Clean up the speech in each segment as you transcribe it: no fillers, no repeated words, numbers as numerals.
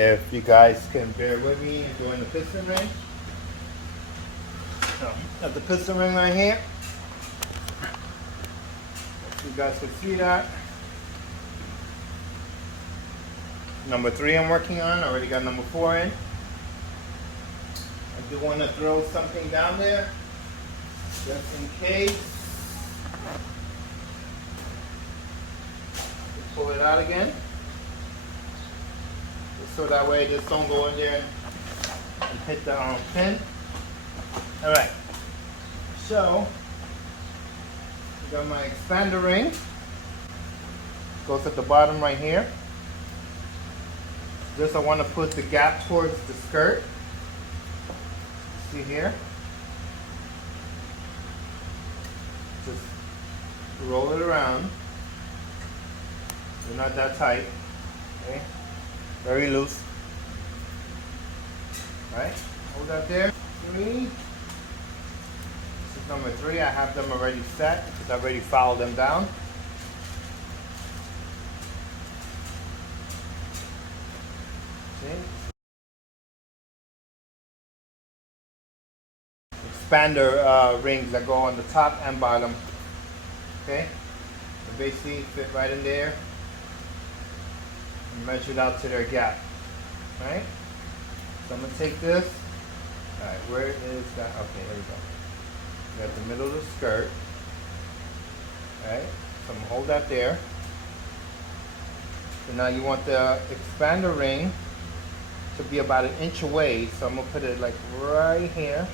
If you guys can bear with me and doing the piston ring. So, got the piston ring right here. If you guys can see that. Number 3 I'm working on. I already got number 4 in. I do want to throw something down there, just in case. Pull it out again. So that way this don't go in there and hit the pin. Alright, so I got my expander ring. Goes at the bottom right here. This I want to put the gap towards the skirt. See here? Just roll it around. They're not that tight. Okay? Very loose. Alright, hold that there. 3. This is number 3. I have them already set because I already fouled them down. See? Expander rings that go on the top and bottom. Okay? So basically fit right in there. Measured out to their gap. Right? So I'm going to take this. Alright, where is that? Okay, here we go. We got the middle of the skirt. Alright, so I'm going to hold that there. So now you want the expander ring to be about 1 inch away. So I'm going to put it like right here.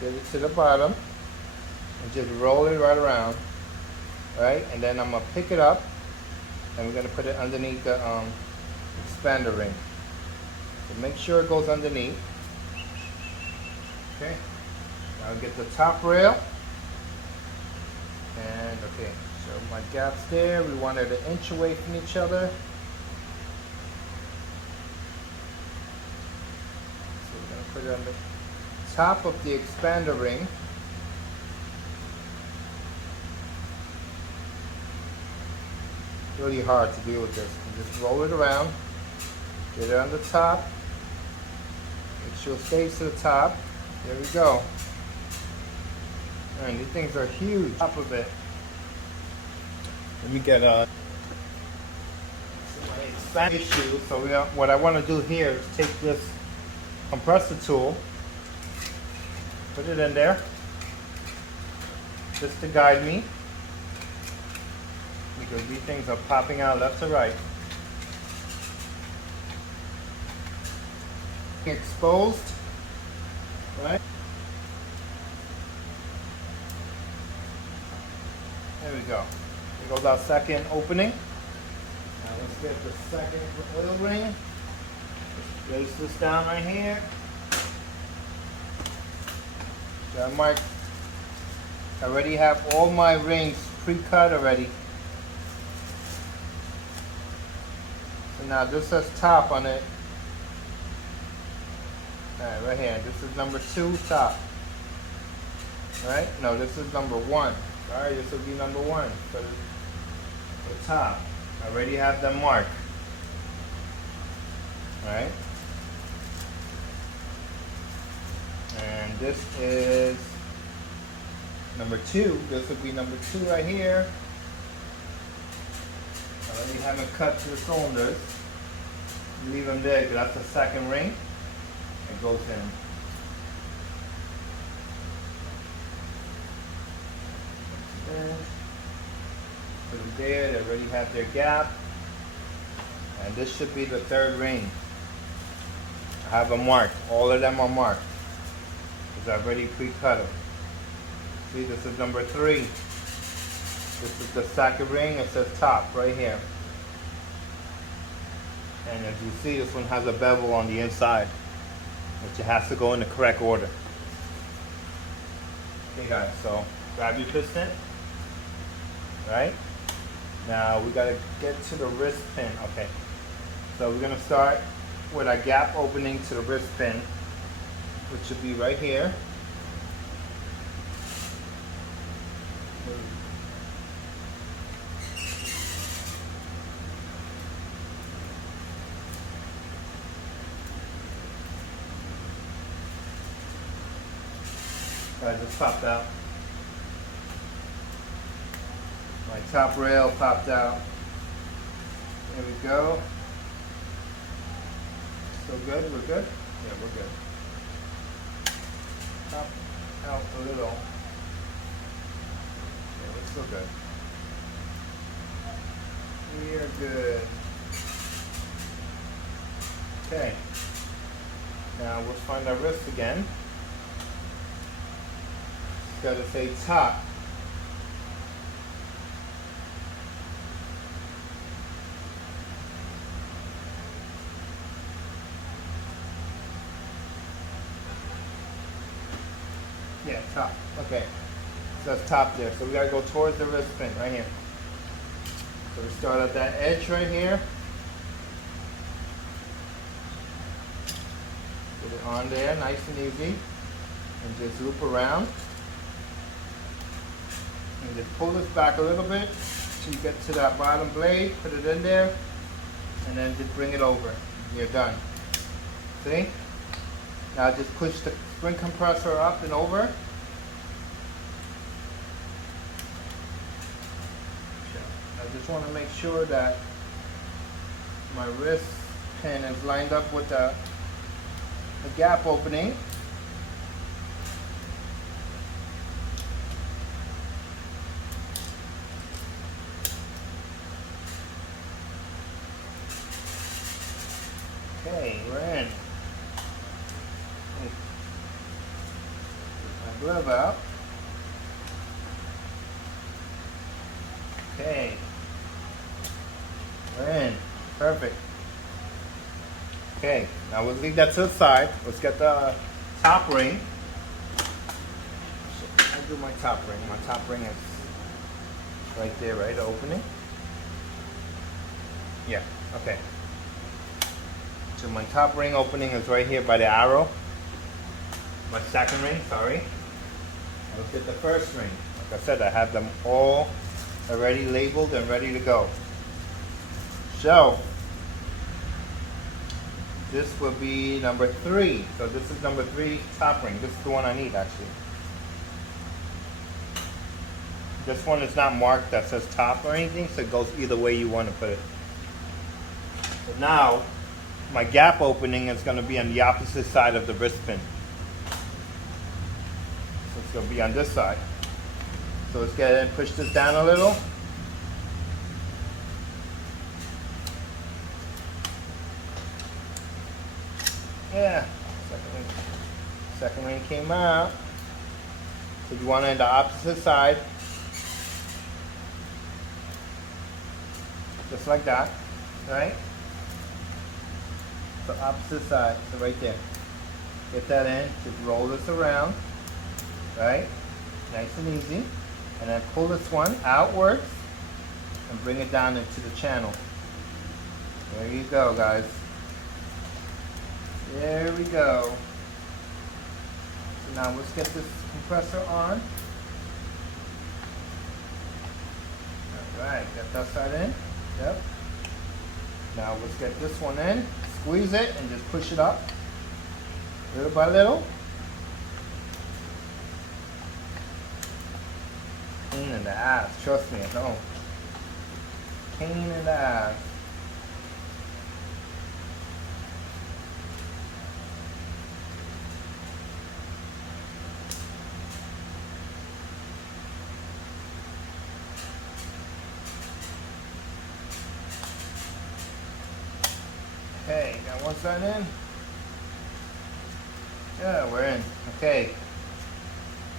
Get it to the bottom. And just roll it right around. Alright, and then I'm going to pick it up. And we're going to put it underneath the expander ring. So make sure it goes underneath. Okay. Now get the top rail. And okay, so my gap's there. We want it 1 inch away from each other. So we're going to put it on the top of the expander ring. Really hard to deal with this. You just roll it around, get it on the top, make sure it stays to the top. There we go. And these things are huge. Top of it. Let me get my issue. So what I want to do here is take this compressor tool, put it in there, just to guide me. Because these things are popping out left to right. Exposed, right? There we go. Here goes our second opening. Now let's get the second oil ring. Place this down right here. So I already have all my rings pre-cut already. Now this says top on it. Alright, right here. This is number 2 top. Alright? No, this is number 1. Alright, this will be number 1 for the top. I already have them marked. Alright? And this is number 2. This will be number 2 right here. I already haven't cut to the cylinders. Leave them there because that's the second ring. It goes in. Put them there. They already have their gap. And this should be the 3rd ring. I have them marked. All of them are marked because I've already pre-cut them. See, this is number 3. This is the second ring. It says top right here. And as you see, this one has a bevel on the inside, which it has to go in the correct order. Okay guys, so grab your piston. Right? Now we gotta get to the wrist pin. Okay. So we're gonna start with our gap opening to the wrist pin, which should be right here. I just popped out. My top rail popped out. There we go. Still good? We're good? Yeah, we're good. Pop out a little. Yeah, we're still good. We are good. Okay. Now we'll find our wrist again. It's got to say top. Yeah, top. Okay. So that's top there. So we gotta go towards the wrist pin right here. So we start at that edge right here. Get it on there, nice and easy. And just loop around. And just pull this back a little bit till you get to that bottom blade, put it in there, and then just bring it over. You're done. See? Now just push the spring compressor up and over. I just want to make sure that my wrist pin is lined up with the gap opening. Okay, we're in. Get my glove out. Okay. We're in. Perfect. Okay, now we'll leave that to the side. Let's get the top ring. So I do my top ring. My top ring is right there, right? The opening. Yeah, okay. So my top ring opening is right here by the arrow. My second ring, sorry. Let's get the first ring. Like I said, I have them all already labeled and ready to go. So this will be number 3. So this is number 3 top ring. This is the one I need actually. This one is not marked that says top or anything, so it goes either way you want to put it. So now my gap opening is going to be on the opposite side of the wrist pin. So it's going to be on this side. So let's get ahead and push this down a little. Yeah, second ring came out. So you want it on the opposite side. Just like that, right? The opposite side, so right there. Get that in, just roll this around, right? Nice and easy. And then pull this one outwards and bring it down into the channel. There you go, guys. There we go. So now let's get this compressor on. Alright, get that side in. Yep. Now let's get this one in. Squeeze it and just push it up. Little by little. Pain in the ass. Trust me, I know. Pain in the ass. Okay, got one side in. Yeah, we're in. Okay.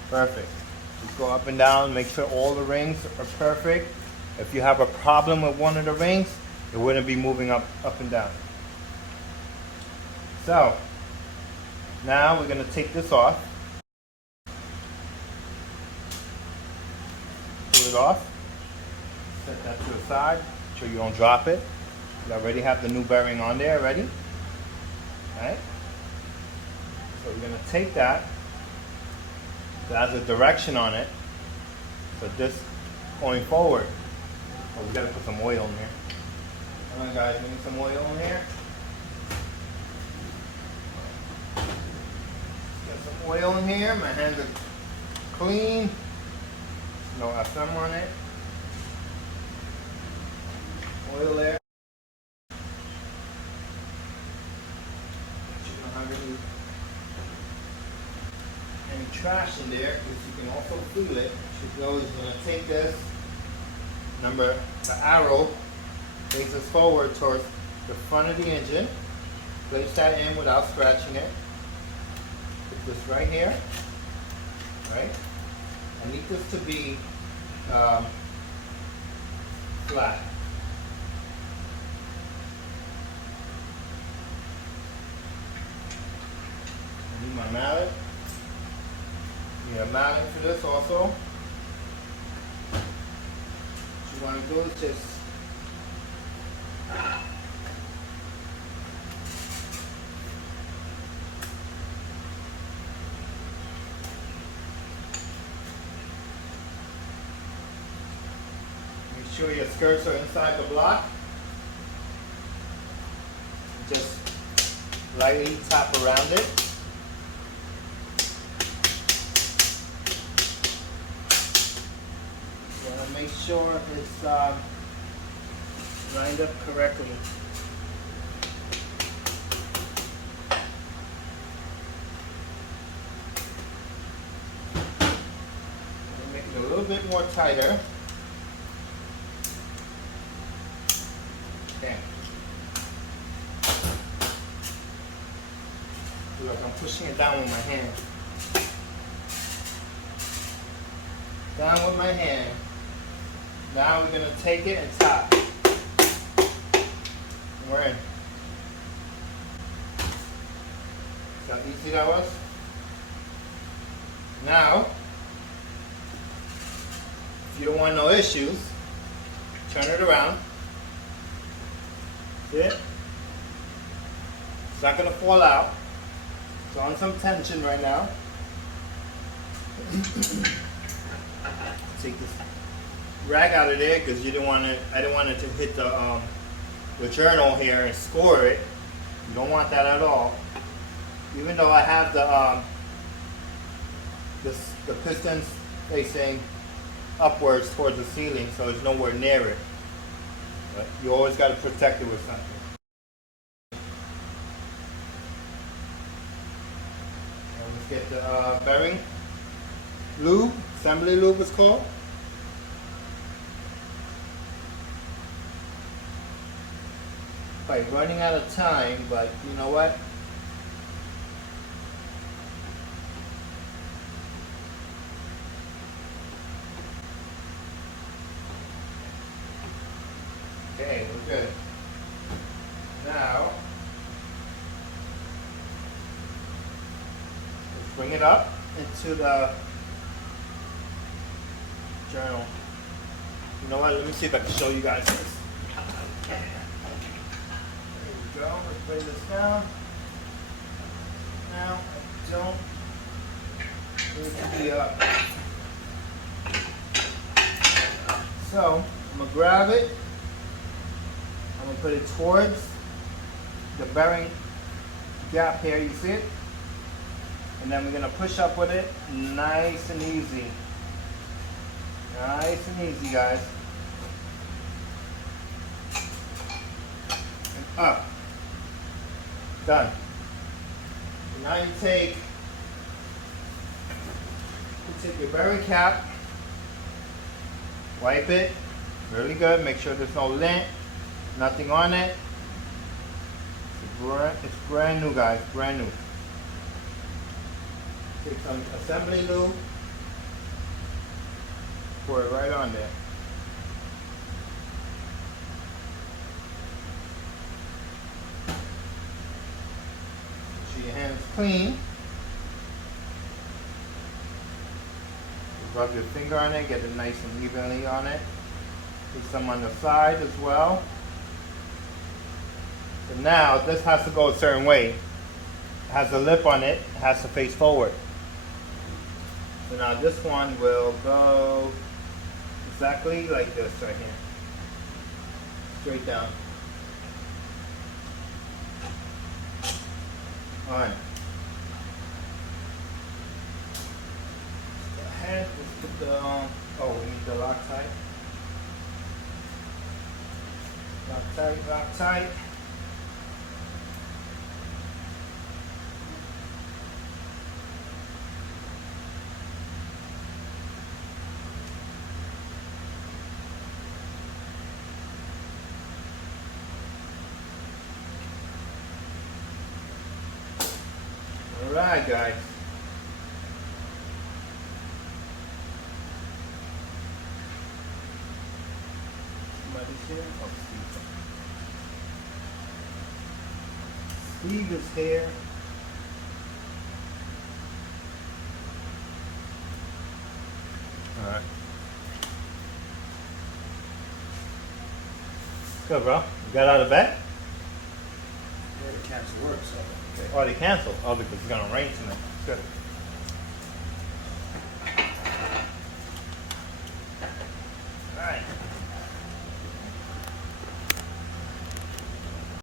Perfect. Just go up and down, make sure all the rings are perfect. If you have a problem with one of the rings, it wouldn't be moving up and down. So, now we're going to take this off. Pull it off. Set that to the side. Make sure you don't drop it. You already have the new bearing on there already. Alright? So we're going to take that. It has a direction on it. So this going forward. Oh, we got to put some oil in here. Come on guys, give me some oil in here. Get some oil in here. My hands are clean. No FM on it. Oil there. You don't have any trash in there, because you can also feel it. She goes, going to take this. Remember, the arrow faces forward towards the front of the engine. Place that in without scratching it. Put this right here. Right? I need this to be flat. I need my mallet. Need a mallet for this also. What you want to do is just make sure your skirts are inside the block. Just lightly tap around it. Make sure it's lined up correctly. Make it a little bit more tighter. Okay. Feel like I'm pushing it down with my hand. Down with my hand. Now we're going to take it and tap. We're in. See how easy that was? Now, if you don't want no issues, turn it around. See it? It's not going to fall out. It's on some tension right now. Take this rag out of there because you didn't want it. I didn't want it to hit the journal here and score it. You don't want that at all. Even though I have the pistons facing upwards towards the ceiling, so it's nowhere near it. But you always got to protect it with something. And let's get the bearing lube. Assembly lube is called. Right, running out of time, but you know what? Okay, we're good. Now, let's bring it up into the journal. You know what? Let me see if I can show you guys this. Go. Let's bring this down. Now I don't need to be up. So I'm gonna grab it. I'm gonna put it towards the bearing gap here. You see it? And then we're gonna push up with it, nice and easy. Nice and easy, guys. And up. Done. So now you take your bearing cap, wipe it really good, make sure there's no lint, nothing on it. It's brand new, guys, brand new. Take some assembly lube, pour it right on there. Your hands clean. Rub your finger on it, get it nice and evenly on it. Put some on the side as well. So now this has to go a certain way. It has a lip on it, it has to face forward. So now this one will go exactly like this right here. Straight down. On. lock tight. Lock tight, lock tight. Alright guys. Somebody's here? Oh, Steve. Steve is here. Alright. Good, bro. You got out of bed? Yeah, they cancel work, so. Oh, they canceled. Oh, because it's gonna rain tonight. Good.